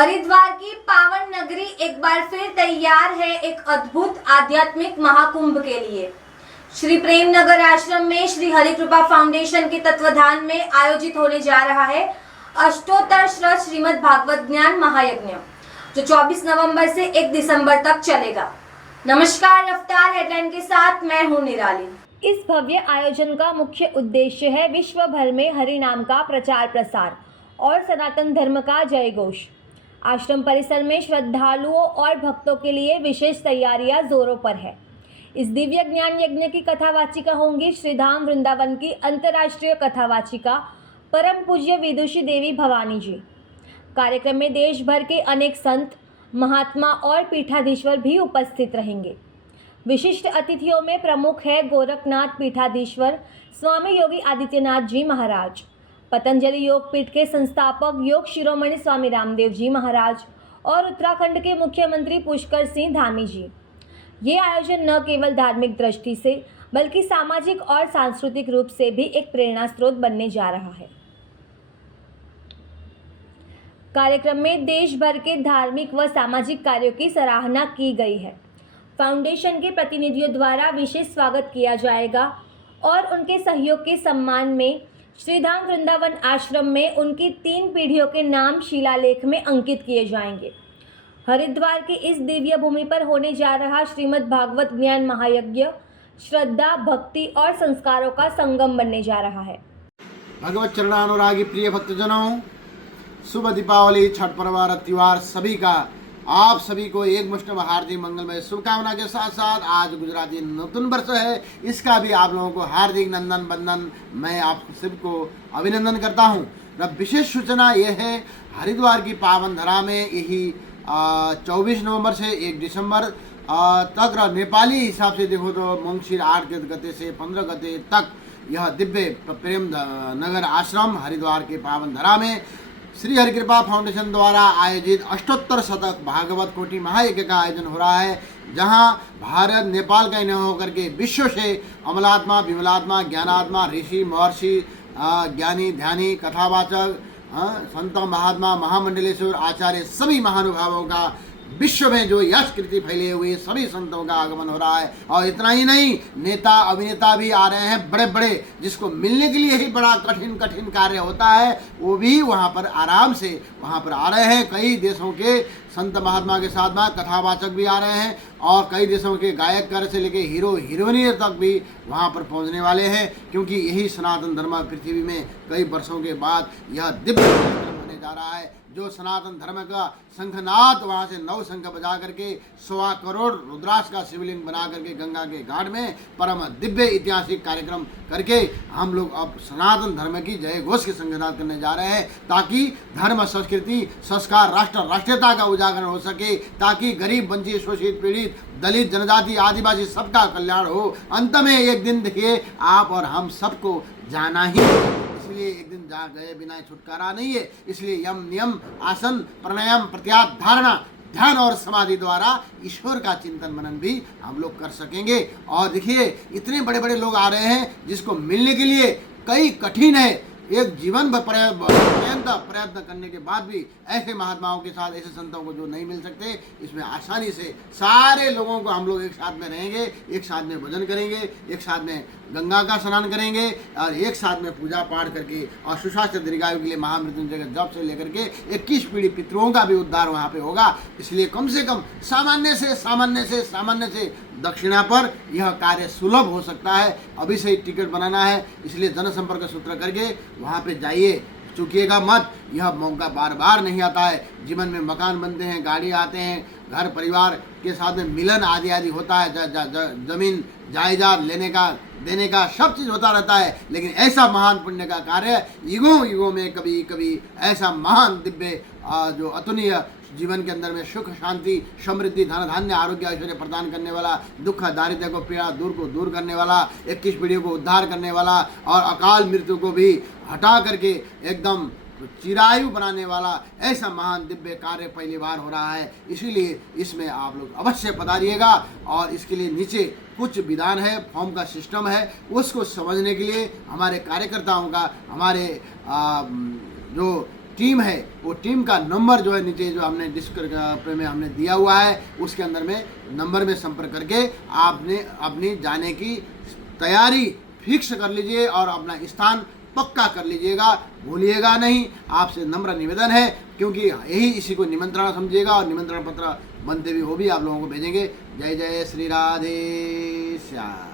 हरिद्वार की पावन नगरी एक बार फिर तैयार है एक अद्भुत आध्यात्मिक महाकुंभ के लिए। श्री प्रेमनगर आश्रम में श्री हरिकृपा फाउंडेशन के तत्वाधान में आयोजित होने जा रहा है अष्टोत्तर श्रीमद् भागवत ज्ञान महायज्ञ, जो 24 नवंबर से 1 दिसंबर तक चलेगा। नमस्कार, रफ्तार हेडलाइन के साथ मैं हूं निराली। इस भव्य आयोजन का मुख्य उद्देश्य है विश्व भर में हरि नाम का प्रचार प्रसार और सनातन धर्म का जय घोष। आश्रम परिसर में श्रद्धालुओं और भक्तों के लिए विशेष तैयारियां जोरों पर है। इस दिव्य ज्ञान यज्ञ की कथावाचिका होंगी श्रीधाम वृंदावन की अंतर्राष्ट्रीय कथावाचिका परम पूज्य विदुषी देवी भवानी जी। कार्यक्रम में देश भर के अनेक संत, महात्मा और पीठाधीश्वर भी उपस्थित रहेंगे। विशिष्ट अतिथियों में प्रमुख है गोरखनाथ पीठाधीश्वर स्वामी योगी आदित्यनाथ जी महाराज, पतंजलि योग पीठ के संस्थापक योग शिरोमणि स्वामी रामदेव जी महाराज और उत्तराखंड के मुख्यमंत्री पुष्कर सिंह धामी जी। ये आयोजन न केवल धार्मिक दृष्टि से बल्कि सामाजिक और सांस्कृतिक रूप से भी एक प्रेरणा स्रोत बनने जा रहा है। कार्यक्रम में देश भर के धार्मिक व सामाजिक कार्यों की सराहना की गई है। फाउंडेशन के प्रतिनिधियों द्वारा विशेष स्वागत किया जाएगा और उनके सहयोग के सम्मान में श्रीधाम वृंदावन आश्रम में उनकी 3 पीढ़ियों के नाम शिलालेख में अंकित किए जाएंगे। हरिद्वार की इस दिव्य भूमि पर होने जा रहा श्रीमद् भागवत ज्ञान महायज्ञ श्रद्धा, भक्ति और संस्कारों का संगम बनने जा रहा है। भगवत चरणानुरागी प्रिय भक्तजनों, शुभ दीपावली, छठ पर्व, त्योहार सभी का आप सभी को एक मुश्त हार्दिक मंगलमय शुभकामना के साथ साथ आज गुजराती नूतन वर्ष है, इसका भी आप लोगों को हार्दिक नंदन बंदन मैं आप सबको अभिनंदन करता हूं। और विशेष सूचना यह है, हरिद्वार की पावन धरा में यही 24 नवंबर से 1 दिसंबर तक नेपाली हिसाब से देखो तो मंगशिर 8 गते से 15 गते तक यह दिव्य प्रेम नगर आश्रम हरिद्वार के पावन धरा में श्री हरिकृपा फाउंडेशन द्वारा आयोजित अष्टोत्तर शतक भागवत कोटि महायज्ञ का आयोजन हो रहा है, जहां भारत नेपाल का इन्हें होकर के विश्व से अमलात्मा, विमलात्मा, ज्ञानात्मा, ऋषि, महर्षि, ज्ञानी, ध्यानी, कथावाचक, संत, महात्मा, महामंडलेश्वर, आचार्य सभी महानुभावों का विश्व में जो यश कृति फैले हुए सभी संतों का आगमन हो रहा है। और इतना ही नहीं, नेता अभिनेता भी आ रहे हैं बड़े बड़े, जिसको मिलने के लिए ही बड़ा कठिन कार्य होता है, वो भी वहाँ पर आराम से वहाँ पर आ रहे हैं। कई देशों के संत महात्मा के साथ में कथावाचक भी आ रहे हैं और कई देशों के गायककार से लेके हीरो हीरोइनियर तक भी वहाँ पर पहुँचने वाले हैं, क्योंकि यही सनातन धर्म पृथ्वी में कई वर्षों के बाद यह दिव्य होने जा रहा है। जो सनातन धर्म का शंखनाद वहाँ से 9 शंख बजा करके 1.25 करोड़ रुद्राक्ष का शिवलिंग बना करके गंगा के घाट में परम दिव्य ऐतिहासिक कार्यक्रम करके हम लोग अब सनातन धर्म की जय घोष के शंखनाद करने जा रहे हैं, ताकि धर्म, संस्कृति, संस्कार, राष्ट्रीयता का उजागर हो सके, ताकि गरीब, वंचित, शोषित, पीड़ित, दलित, जनजाति, आदिवासी सबका कल्याण हो। अंत में एक दिन देखिए आप और हम सबको जाना ही, इसलिए एक दिन जा गए बिना छुटकारा नहीं है। इसलिए यम, नियम, आसन, प्राणायाम, प्रत्याहार, धारणा, ध्यान और समाधि द्वारा ईश्वर का चिंतन मनन भी हम लोग कर सकेंगे। और देखिए इतने बड़े बड़े लोग आ रहे हैं, जिसको मिलने के लिए कई कठिन है, एक जीवन प्रयत्न करने के बाद भी ऐसे महात्माओं के साथ, ऐसे संतों को जो नहीं मिल सकते, इसमें आसानी से सारे लोगों को हम लोग एक साथ में रहेंगे, एक साथ में भजन करेंगे, एक साथ में गंगा का स्नान करेंगे और एक साथ में पूजा पाठ करके और सुशास्त्र दीर्घायु के लिए महामृत्युंजय का जप से लेकर के 21 पीढ़ी पितरों का भी उद्धार वहाँ पे होगा। इसलिए कम से कम सामान्य से दक्षिणा पर यह कार्य सुलभ हो सकता है। अभी से ही टिकट बनाना है, इसलिए जनसंपर्क सूत्र करके वहाँ पे जाइए, चूकिएगा मत। यह मौका बार बार नहीं आता है। जीवन में मकान बनते हैं, गाड़ी आते हैं, घर परिवार के साथ में मिलन आदि होता है, जमीन जायदाद लेने का देने का सब चीज़ होता रहता है, लेकिन ऐसा महान पुण्य का कार्य युगों में कभी ऐसा महान दिव्य जो अतुलनीय जीवन के अंदर में सुख, शांति, समृद्धि, धन धान्य, आरोग्य, ऐश्वर्य प्रदान करने वाला, दुख दारिद्र्य को, पीड़ा दूर करने वाला, 21 पीढ़ियों को उद्धार करने वाला और अकाल मृत्यु को भी हटा करके एकदम चिरायु बनाने वाला ऐसा महान दिव्य कार्य पहली बार हो रहा है। इसीलिए इसमें आप लोग अवश्य पधारिएगा। और इसके लिए नीचे कुछ विधान है, फॉर्म का सिस्टम है, उसको समझने के लिए हमारे कार्यकर्ताओं का, हमारे जो टीम है वो टीम का नंबर जो है नीचे जो हमने डिस्क्रिप्शन में हमने दिया हुआ है उसके अंदर में नंबर में संपर्क करके आपने अपनी जाने की तैयारी फिक्स कर लीजिए और अपना स्थान पक्का कर लीजिएगा, भूलिएगा नहीं। आपसे नम्र निवेदन है, क्योंकि यही इसी को निमंत्रण समझिएगा और निमंत्रण पत्र बनते भी वो भी आप लोगों को भेजेंगे। जय जय श्री राधे श्याम।